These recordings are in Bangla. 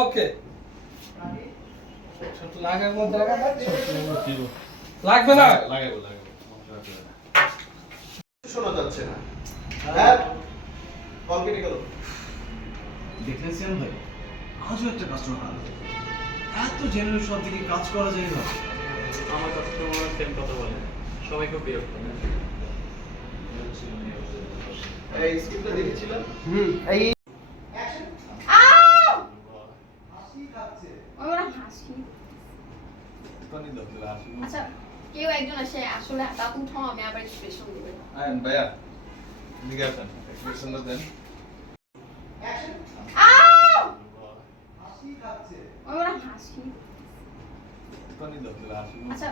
ওকে ছোট লাগার মধ্যে লাগাবে লাগবে না লাগাবো শোনা যাচ্ছে না। হ্যাঁ কল কেটে গেল। দেখলেন সিয়াম ভাই, আজও একটা কাস্টমার হারালো। এত জেনারেল সব দিকে কাজ করা যায় না। আমার কাস্টমার সেম কথা বলে, সবাই খুব বিরক্ত। এই স্ক্রিপ্টটা দেখেছিলাম। এই হাসি খাচ্ছে। ওরা হাসি কোন দিন ধরে আসি আচ্ছা কেউ একজন আসে আসলে তখন আমি আবার এক্সপ্রেশন দেবে আইন ভাইয়া দিকে আসেন এক্সপ্রেশন দেন। হাসি খাচ্ছে। ওরা হাসি কোন দিন ধরে আসি আচ্ছা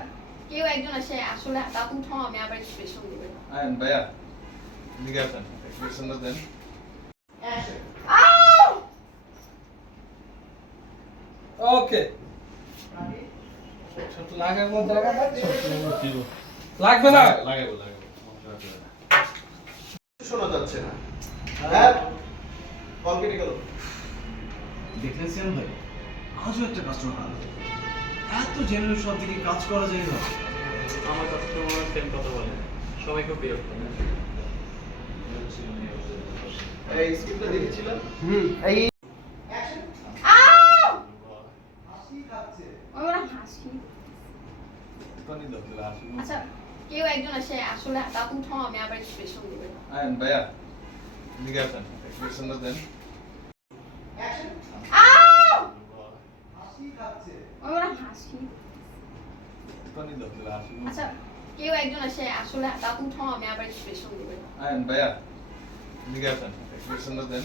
কেউ একজন আসে আসলে তখন আমি আবার এক্সপ্রেশন দেবে আইন ভাইয়া দিকে আসেন এক্সপ্রেশন দেন। ওকে ছোট লাগার মধ্যে লাগাবে লাগবে না লাগাবো শোনা যাচ্ছে না। হ্যাঁ কল কেটে গেল। দেখলেন সিয়াম ভাই, আজও একটা কাস্টমার হারালো। এত জেনারেল সব দিকে কাজ করা যায় না। আমার কাস্টমার সেম কথা বলে, সবাই খুব বিরক্ত। এই স্ক্রিপ্টটা দেখেছিলাম। এই হাসি খাচ্ছে। ওরা হাসি কোন দিন ধরে আসি আচ্ছা কেউ একজন আসে আসলে তখন আমি আবার এক্সপ্রেশন দেবে আইন ভাইয়া দিকে আসেন এক্সপ্রেশন দেন। হাসি খাচ্ছে। কোন দিন ধরে আসি হাসি খাচ্ছে। কোন দিন ধরে আসি হাসি খাচ্ছে। এক্সপ্রেশন দেন। ওরা হাসি আচ্ছা কেউ একজন আসে আসলে তখন আমি আবার এক্সপ্রেশন দেবে আইন ভাইয়া দিকে আসেন এক্সপ্রেশন দেন।